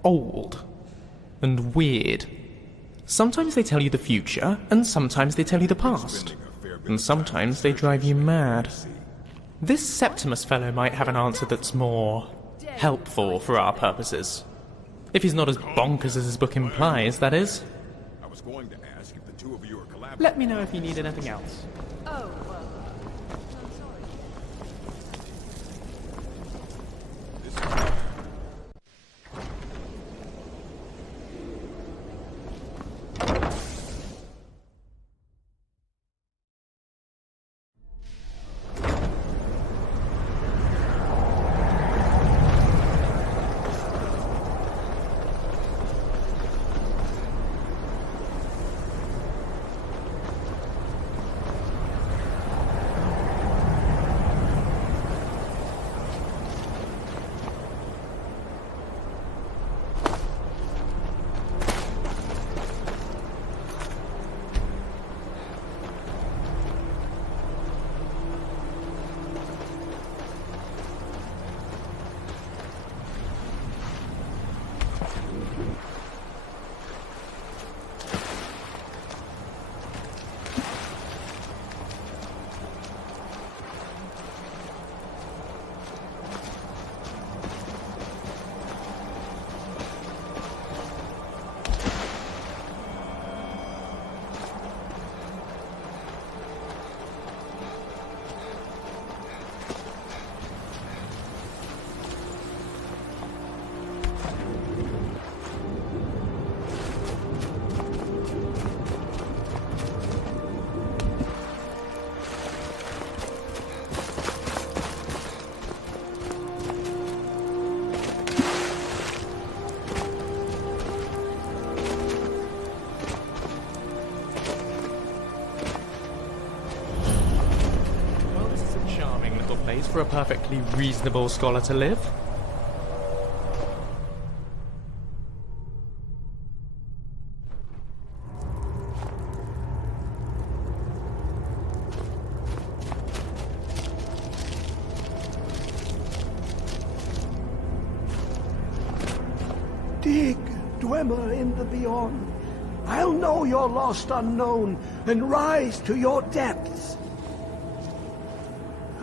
old and weird. Sometimes they tell you the future, and sometimes they tell you the past. And sometimes they drive you mad. This Septimus fellow might have an answer that's more helpful for our purposes. If he's not as bonkers as his book implies, that is. I was going to ask if the two of you are collaborating. Let me know if you need anything else. Oh, well, place for a perfectly reasonable scholar to live. Dig, Dwemer in the beyond. I'll know your lost unknown and rise to your depths.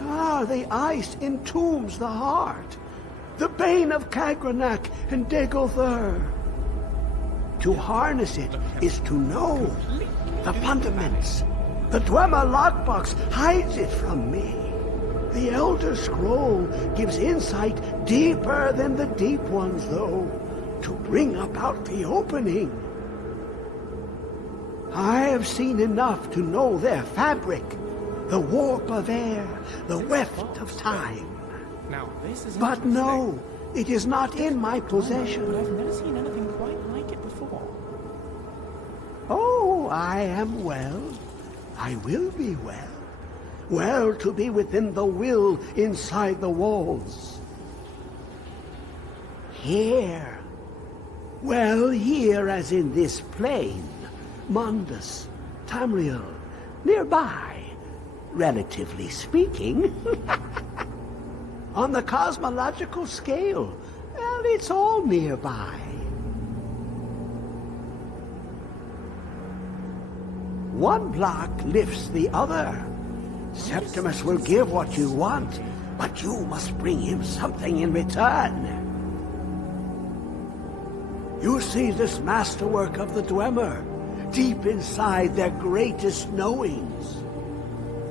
Ah, the ice entombs the heart, the bane of Kagranak and Degolthur. To harness it is to know the fundaments. The Dwemer lockbox hides it from me. The Elder Scroll gives insight deeper than the deep ones, though, to bring about the opening. I have seen enough to know their fabric, the warp of air, the weft of time. Now, this is but no, it is not in my possession. But I've never seen anything quite like it before. Oh, I am well. I will be well. Well to be within the will inside the walls. Here. Well, here as in this plain. Mundus, Tamriel, nearby, relatively speaking. On the cosmological scale, well, it's all nearby. One block lifts the other. Septimus will give what you want, but you must bring him something in return. You see this masterwork of the Dwemer, deep inside their greatest knowings.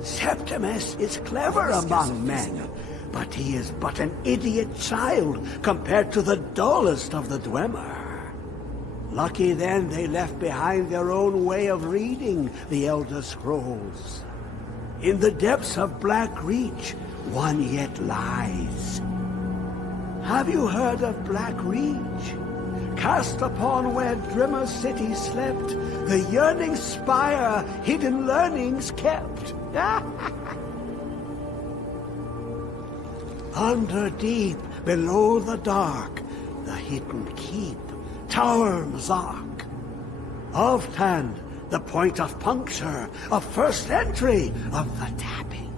Septimus is clever among men, But he is but an idiot child compared to the dullest of the Dwemer. Lucky then they left behind their own way of reading the Elder Scrolls. In the depths of Black Reach, one yet lies. Have you heard of Black Reach? Cast upon where Drimmer City slept, the yearning spire hidden learnings kept. Under deep, below the dark, the hidden keep, Tower Mazark. Oft-hand, the point of puncture, of first entry, of the tapping.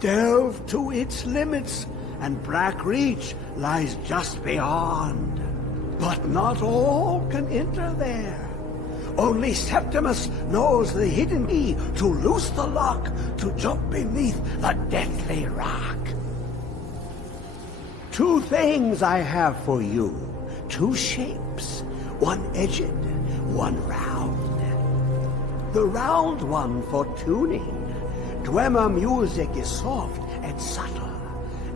Delve to its limits, and Black Reach lies just beyond. But not all can enter there. Only Septimus knows the hidden key to loose the lock, to jump beneath the deathly rock. Two things I have for you. Two shapes. One edged, one round. The round one for tuning. Dwemer music is soft and subtle,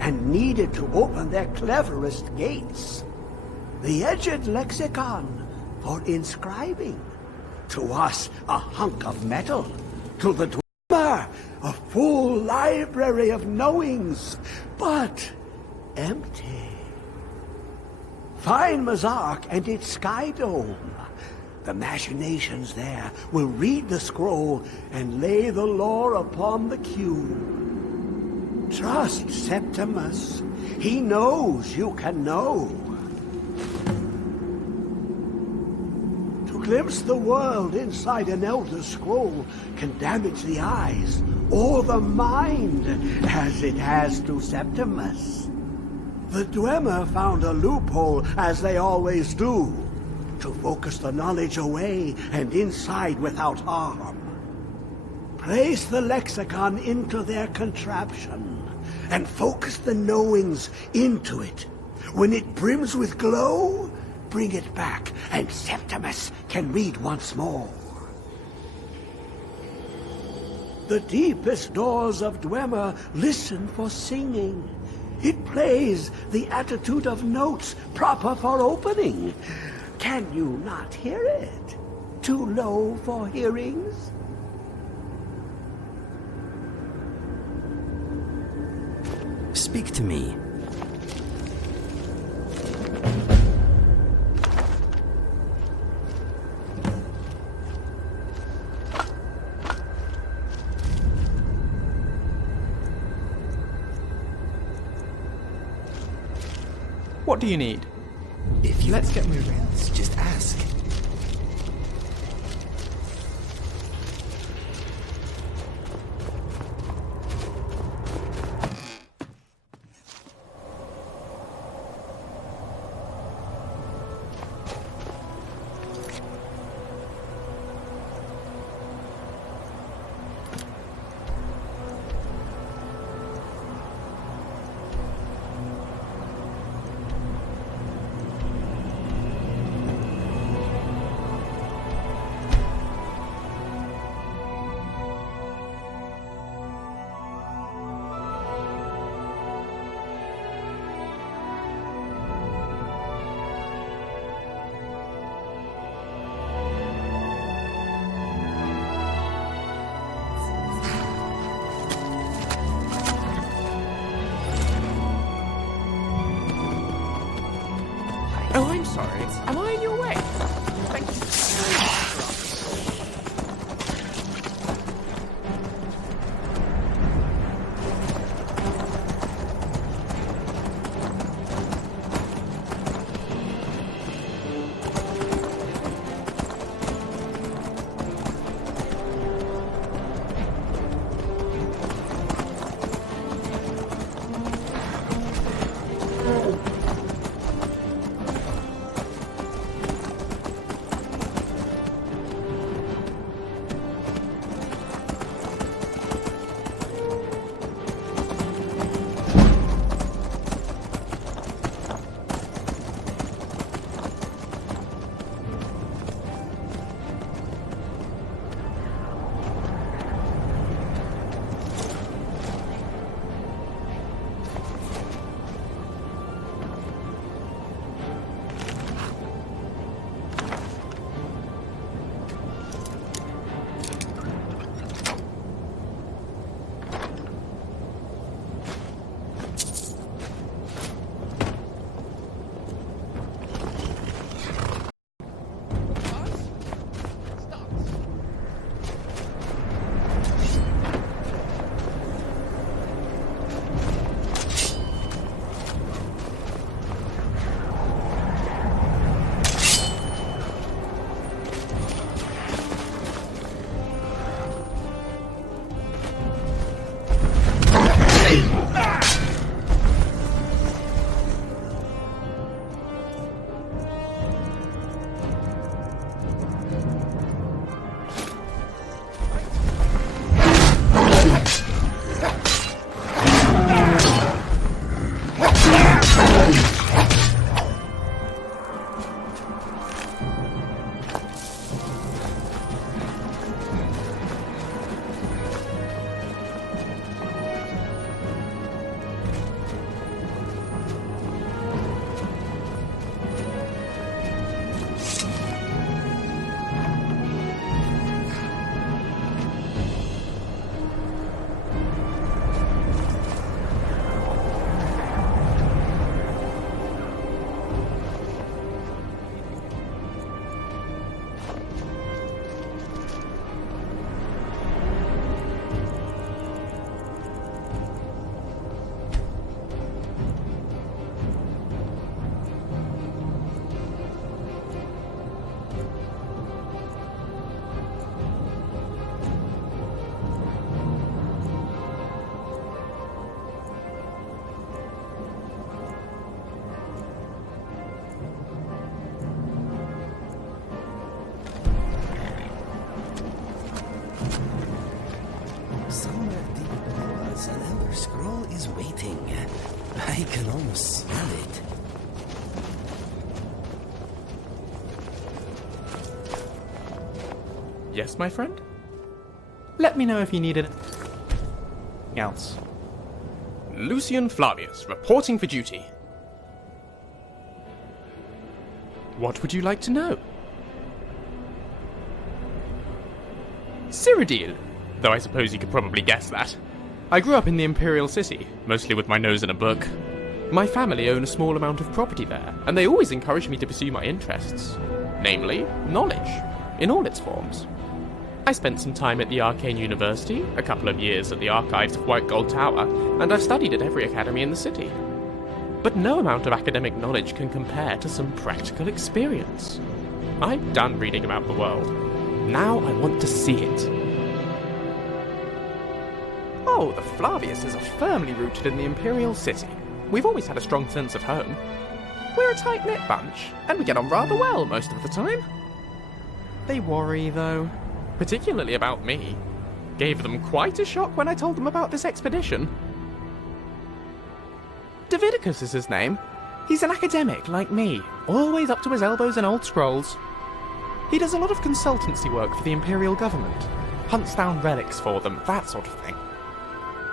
and needed to open their cleverest gates. The edged lexicon for inscribing. To us, a hunk of metal. To the Dwemer, a full library of knowings, but empty. Find Mazark and its sky dome. The machinations there will read the scroll and lay the lore upon the cube. Trust Septimus. He knows you can know. To glimpse the world inside an Elder Scroll can damage the eyes or the mind, as it has to Septimus. The Dwemer found a loophole, as they always do, to focus the knowledge away and inside without harm. Place the lexicon into their contraption, and focus the knowings into it. When it brims with glow, bring it back, and Septimus can read once more. The deepest doors of Dwemer listen for singing. It plays the attitude of notes proper for opening. Can you not hear it? Too low for hearings? Speak to me. What do you need? If you Let's get moving. just ask. Oh, I'm sorry. Am I in your way? Thank you. Somewhere deep below us, an elder scroll is waiting. I can almost smell it. Yes, my friend? Let me know if you needed anything else. Lucian Flavius, reporting for duty. What would you like to know? Cyrodiil, though I suppose you could probably guess that. I grew up in the Imperial City, mostly with my nose in a book. My family own a small amount of property there, and they always encouraged me to pursue my interests. Namely, knowledge, in all its forms. I spent some time at the Arcane University, a couple of years at the archives of White Gold Tower, and I've studied at every academy in the city. But no amount of academic knowledge can compare to some practical experience. I'm done reading about the world. Now I want to see it. Oh, the Flaviuses are firmly rooted in the Imperial City. We've always had a strong sense of home. We're a tight-knit bunch, and we get on rather well most of the time. They worry, though, particularly about me. Gave them quite a shock when I told them about this expedition. Davidicus is his name. He's an academic like me, always up to his elbows in old scrolls. He does a lot of consultancy work for the Imperial government, hunts down relics for them, that sort of thing.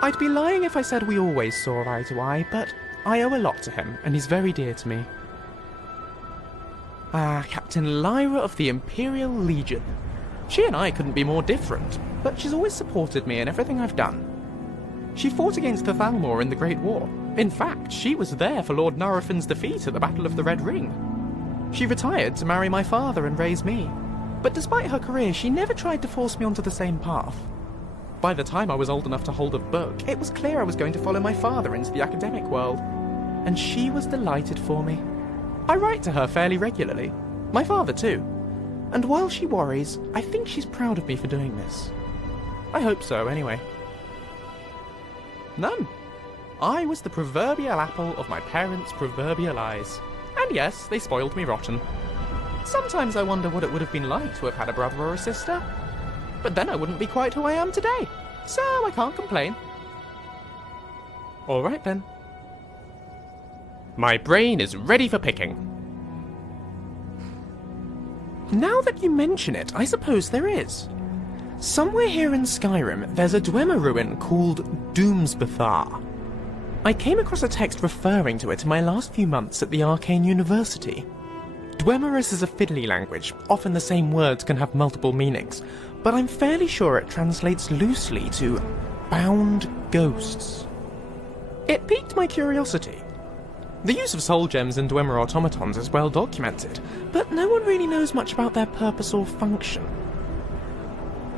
I'd be lying if I said we always saw eye to eye, but I owe a lot to him, and he's very dear to me. Captain Lyra of the Imperial Legion. She and I couldn't be more different, but she's always supported me in everything I've done. She fought against the Thalmor in the Great War. In fact, she was there for Lord Narafin's defeat at the Battle of the Red Ring. She retired to marry my father and raise me. But despite her career, she never tried to force me onto the same path. By the time I was old enough to hold a book, it was clear I was going to follow my father into the academic world. And she was delighted for me. I write to her fairly regularly. My father too. And while she worries, I think she's proud of me for doing this. I hope so, anyway. None. I was the proverbial apple of my parents' proverbial eyes. And yes, they spoiled me rotten. Sometimes I wonder what it would have been like to have had a brother or a sister. But then I wouldn't be quite who I am today. So I can't complain. Alright then. My brain is ready for picking. Now that you mention it, I suppose there is. Somewhere here in Skyrim, there's a Dwemer ruin called Doomsbethar. I came across a text referring to it in my last few months at the Arcane University. Dwemerus is a fiddly language, often the same words can have multiple meanings, but I'm fairly sure it translates loosely to bound ghosts. It piqued my curiosity. The use of soul gems in Dwemer automatons is well documented, but no one really knows much about their purpose or function.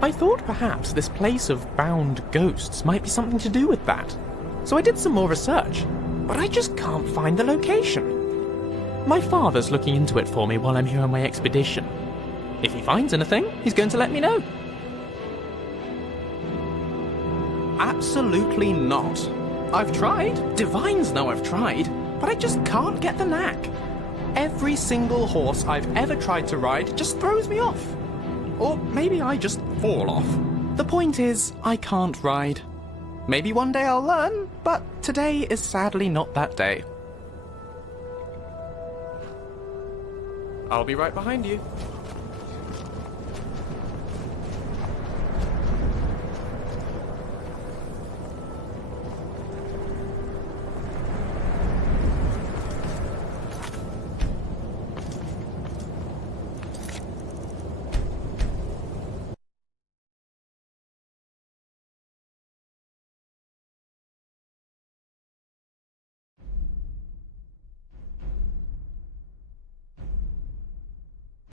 I thought perhaps this place of bound ghosts might be something to do with that, so I did some more research, but I just can't find the location. My father's looking into it for me while I'm here on my expedition. If he finds anything, he's going to let me know. Absolutely not. I've tried. Divines know I've tried, but I just can't get the knack. Every single horse I've ever tried to ride just throws me off. Or maybe I just fall off. The point is, I can't ride. Maybe one day I'll learn, but today is sadly not that day. I'll be right behind you.